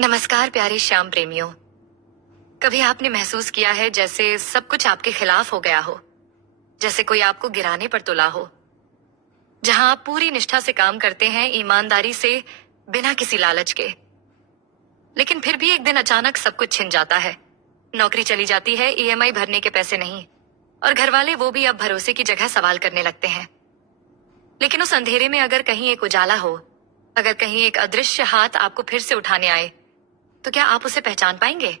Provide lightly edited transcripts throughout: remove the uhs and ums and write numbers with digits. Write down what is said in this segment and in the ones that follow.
नमस्कार प्यारे श्याम प्रेमियों। कभी आपने महसूस किया है जैसे सब कुछ आपके खिलाफ हो गया हो, जैसे कोई आपको गिराने पर तुला हो। जहां आप पूरी निष्ठा से काम करते हैं, ईमानदारी से, बिना किसी लालच के, लेकिन फिर भी एक दिन अचानक सब कुछ छिन जाता है। नौकरी चली जाती है, ईएमआई भरने के पैसे नहीं, और घर वाले वो भी अब भरोसे की जगह सवाल करने लगते हैं। लेकिन उस अंधेरे में अगर कहीं एक उजाला हो, अगर कहीं एक अदृश्य हाथ आपको फिर से उठाने आए, तो क्या आप उसे पहचान पाएंगे?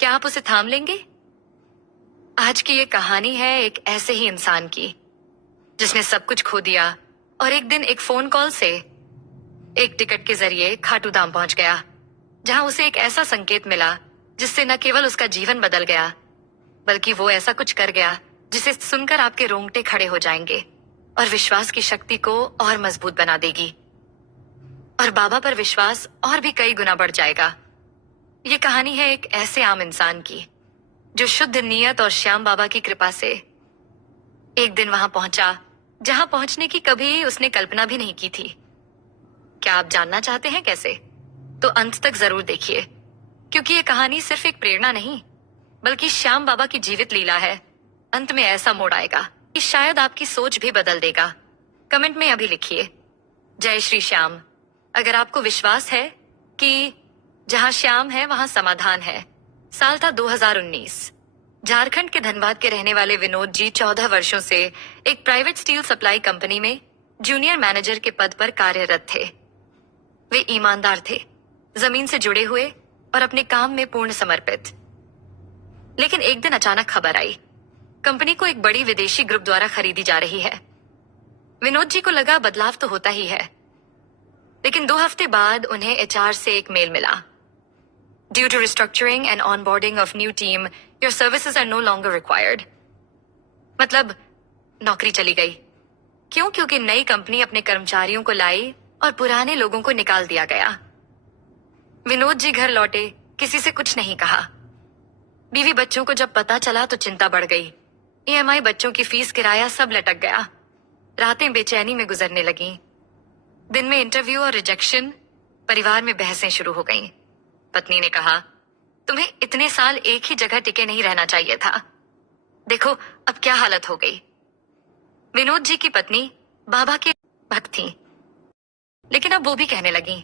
क्या आप उसे थाम लेंगे? आज की ये कहानी है एक ऐसे ही इंसान की, जिसने सब कुछ खो दिया और एक दिन एक फोन कॉल से, एक टिकट के जरिए खाटू धाम पहुंच गया, जहां उसे एक ऐसा संकेत मिला जिससे न केवल उसका जीवन बदल गया, बल्कि वो ऐसा कुछ कर गया जिसे सुनकर आपके रोंगटे खड़े हो जाएंगे और विश्वास की शक्ति को और मजबूत बना देगी, और बाबा पर विश्वास और भी कई गुना बढ़ जाएगा। ये कहानी है एक ऐसे आम इंसान की, जो शुद्ध नियत और श्याम बाबा की कृपा से एक दिन वहां पहुंचा, जहां पहुंचने की कभी उसने कल्पना भी नहीं की थी। क्या आप जानना चाहते हैं कैसे? तो अंत तक जरूर देखिए, क्योंकि ये कहानी सिर्फ एक प्रेरणा नहीं, बल्कि श्याम बाबा की जीवित लीला है। अंत में ऐसा मोड़ आएगा कि शायद आपकी सोच भी बदल देगा। कमेंट में अभी लिखिए, जय श्री श्याम। अगर आपको विश्वास है कि जहां श्याम है वहां समाधान है। साल था 2019। झारखंड के धनबाद के रहने वाले विनोद जी 14 वर्षों से एक प्राइवेट स्टील सप्लाई कंपनी में जूनियर मैनेजर के पद पर कार्यरत थे। वे ईमानदार थे, जमीन से जुड़े हुए और अपने काम में पूर्ण समर्पित। लेकिन एक दिन अचानक खबर आई, कंपनी को एक बड़ी विदेशी ग्रुप द्वारा खरीदी जा रही है। विनोद जी को लगा बदलाव तो होता ही है, लेकिन 2 हफ्ते बाद उन्हें एचआर से एक मेल मिला। Due to restructuring and onboarding of new team, your services are no longer required. मतलब नौकरी चली गई। क्यों? क्योंकि नई कंपनी अपने कर्मचारियों को लाई और पुराने लोगों को निकाल दिया गया। विनोद जी घर लौटे, किसी से कुछ नहीं कहा। बीवी बच्चों को जब पता चला तो चिंता बढ़ गई। ईएमआई, बच्चों की फीस, किराया सब लटक गया। रातें बेचैनी में गुजरने लगीं। दिन में इंटरव्यू और रिजेक्शन, परिवार में बहसें शुरू हो गईं। पत्नी ने कहा, तुम्हें इतने साल एक ही जगह टिके नहीं रहना चाहिए था। देखो अब क्या हालत हो गई। विनोद जी की पत्नी बाबा के भक्त थी, लेकिन अब वो भी कहने लगी,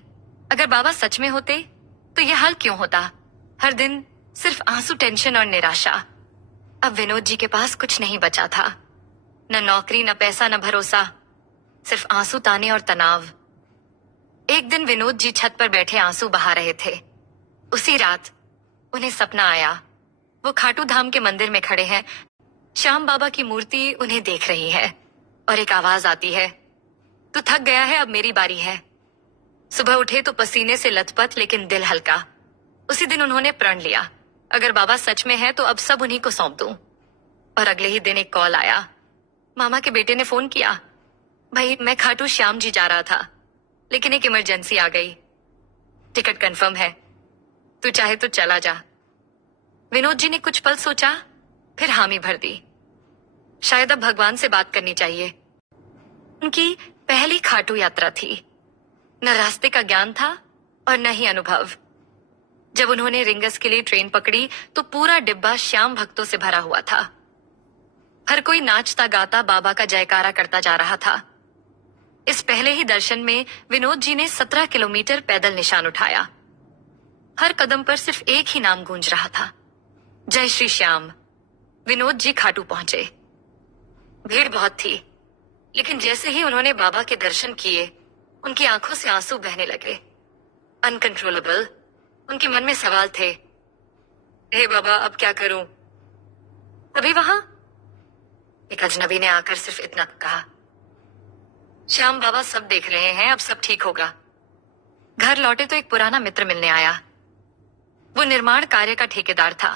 अगर बाबा सच में होते तो यह हाल क्यों होता? हर दिन सिर्फ आंसू, टेंशन और निराशा। अब विनोद जी के पास कुछ नहीं बचा था, न नौकरी, न पैसा, न भरोसा, सिर्फ आंसू, ताने और तनाव। एक दिन विनोद जी छत पर बैठे आंसू बहा रहे थे। उसी रात उन्हें सपना आया, वो खाटू धाम के मंदिर में खड़े हैं, श्याम बाबा की मूर्ति उन्हें देख रही है, और एक आवाज आती है, तू थक गया है, अब मेरी बारी है। सुबह उठे तो पसीने से लथपथ, लेकिन दिल हल्का। उसी दिन उन्होंने प्रण लिया, अगर बाबा सच में है तो अब सब उन्हीं को सौंप दूं। और अगले ही दिन एक कॉल आया। मामा के बेटे ने फोन किया, भाई मैं खाटू श्याम जी जा रहा था, लेकिन एक इमरजेंसी आ गई। टिकट कंफर्म है, तू चाहे तो चला जा। विनोद जी ने कुछ पल सोचा, फिर हामी भर दी। शायद अब भगवान से बात करनी चाहिए। उनकी पहली खाटू यात्रा थी, न रास्ते का ज्ञान था और न ही अनुभव। जब उन्होंने रिंगस के लिए ट्रेन पकड़ी तो पूरा डिब्बा श्याम भक्तों से भरा हुआ था। हर कोई नाचता गाता बाबा का जयकारा करता जा रहा था। इस पहले ही दर्शन में विनोद जी ने 17 किलोमीटर पैदल निशान उठाया। हर कदम पर सिर्फ एक ही नाम गूंज रहा था, जय श्री श्याम। विनोद जी खाटू पहुंचे। भीड़ बहुत थी, लेकिन जैसे ही उन्होंने बाबा के दर्शन किए, उनकी आंखों से आंसू बहने लगे, अनकंट्रोलेबल। उनके मन में सवाल थे, हे बाबा अब क्या करूं? तभी वहां एक अजनबी ने आकर सिर्फ इतना कहा, श्याम बाबा सब देख रहे हैं, अब सब ठीक होगा। घर लौटे तो एक पुराना मित्र मिलने आया। वो निर्माण कार्य का ठेकेदार था।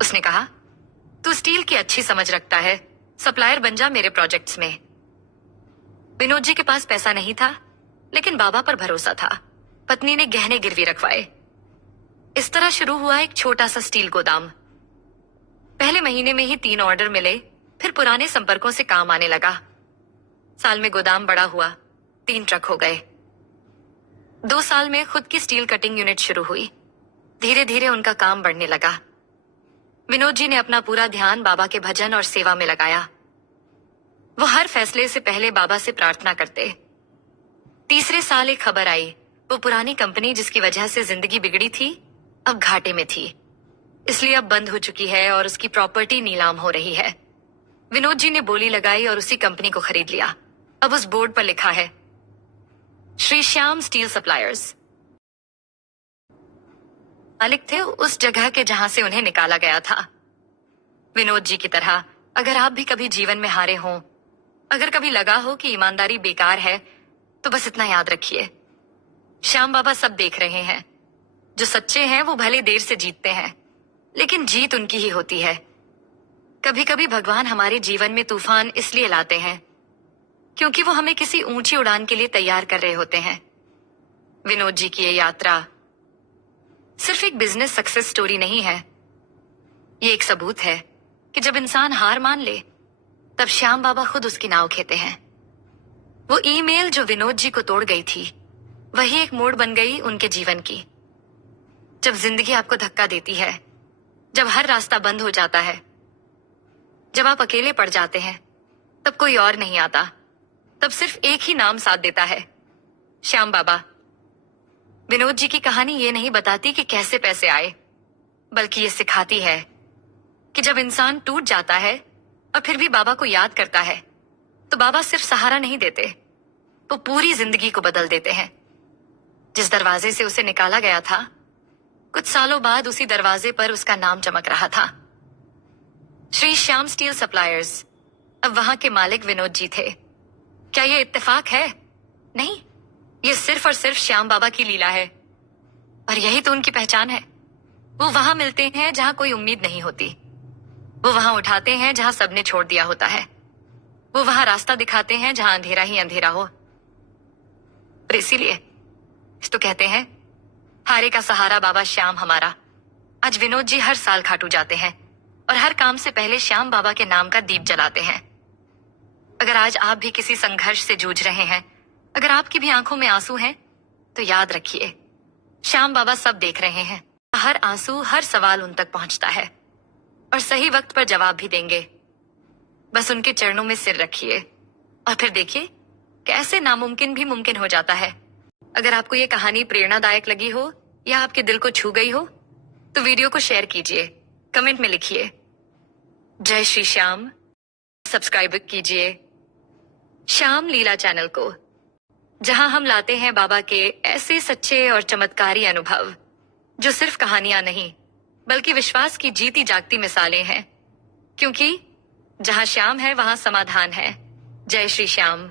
उसने कहा, तू स्टील की अच्छी समझ रखता है, सप्लायर बन जा मेरे प्रोजेक्ट्स में। विनोद जी के पास पैसा नहीं था, लेकिन बाबा पर भरोसा था। पत्नी ने गहने गिरवी रखवाए। इस तरह शुरू हुआ एक छोटा सा स्टील गोदाम। पहले महीने में ही 3 ऑर्डर मिले, फिर पुराने संपर्कों से काम आने लगा। साल में गोदाम बड़ा हुआ, 3 ट्रक हो गए। 2 साल में खुद की स्टील कटिंग यूनिट शुरू हुई। धीरे धीरे उनका काम बढ़ने लगा। विनोद जी ने अपना पूरा ध्यान बाबा के भजन और सेवा में लगाया। वो हर फैसले से पहले बाबा से प्रार्थना करते। तीसरे साल एक खबर आई। वो पुरानी कंपनी जिसकी वजह से जिंदगी बिगड़ी थी, अब घाटे में थी, इसलिए अब बंद हो चुकी है और उसकी प्रॉपर्टी नीलाम हो रही है। विनोद जी ने बोली लगाई और उसी कंपनी को खरीद लिया। अब उस बोर्ड पर लिखा है श्री श्याम स्टील सप्लायर्स। मालिक थे उस जगह के जहां से उन्हें निकाला गया था। विनोद जी की तरह अगर आप भी कभी जीवन में हारे हों, अगर कभी लगा हो कि ईमानदारी बेकार है, तो बस इतना याद रखिए, श्याम बाबा सब देख रहे हैं। जो सच्चे हैं वो भले देर से जीतते हैं, लेकिन जीत उनकी ही होती है। कभी कभी भगवान हमारे जीवन में तूफान इसलिए लाते हैं क्योंकि वो हमें किसी ऊंची उड़ान के लिए तैयार कर रहे होते हैं। विनोद जी की ये यात्रा सिर्फ एक बिजनेस सक्सेस स्टोरी नहीं है। ये एक सबूत है कि जब इंसान हार मान ले, तब श्याम बाबा खुद उसकी नाव खेते हैं। वो ईमेल जो विनोद जी को तोड़ गई थी, वही एक मोड़ बन गई उनके जीवन की। जब जिंदगी आपको धक्का देती है, जब हर रास्ता बंद हो जाता है, जब आप अकेले पड़ जाते हैं, तब कोई और नहीं आता। तब सिर्फ एक ही नाम साथ देता है, श्याम बाबा। विनोद जी की कहानी ये नहीं बताती कि कैसे पैसे आए, बल्कि ये सिखाती है कि जब इंसान टूट जाता है और फिर भी बाबा को याद करता है, तो बाबा सिर्फ सहारा नहीं देते, वो पूरी जिंदगी को बदल देते हैं। जिस दरवाजे से उसे निकाला गया था, कुछ सालों बाद उसी दरवाजे पर उसका नाम चमक रहा था। श्री श्याम स्टील सप्लायर्स, अब वहां के मालिक विनोद जी थे। क्या ये इत्तेफाक है? नहीं, ये सिर्फ और सिर्फ श्याम बाबा की लीला है। और यही तो उनकी पहचान है। वो वहां मिलते हैं जहां कोई उम्मीद नहीं होती। वो वहां उठाते हैं जहां सबने छोड़ दिया होता है। वो वहां रास्ता दिखाते हैं जहां अंधेरा ही अंधेरा हो। और इसीलिए तो कहते हैं, हारे का सहारा बाबा श्याम हमारा। आज विनोद जी हर साल खाटू जाते हैं और हर काम से पहले श्याम बाबा के नाम का दीप जलाते हैं। अगर आज आप भी किसी संघर्ष से जूझ रहे हैं, अगर आपकी भी आंखों में आंसू हैं, तो याद रखिए, श्याम बाबा सब देख रहे हैं। हर आंसू, हर सवाल उन तक पहुंचता है और सही वक्त पर जवाब भी देंगे। बस उनके चरणों में सिर रखिए और फिर देखिए कैसे नामुमकिन भी मुमकिन हो जाता है। अगर आपको ये कहानी प्रेरणादायक लगी हो या आपके दिल को छू गई हो, तो वीडियो को शेयर कीजिए, कमेंट में लिखिए जय श्री श्याम। सब्सक्राइब कीजिए श्याम लीला चैनल को, जहां हम लाते हैं बाबा के ऐसे सच्चे और चमत्कारी अनुभव जो सिर्फ कहानियां नहीं, बल्कि विश्वास की जीती जागती मिसालें हैं। क्योंकि जहां श्याम है वहां समाधान है। जय श्री श्याम।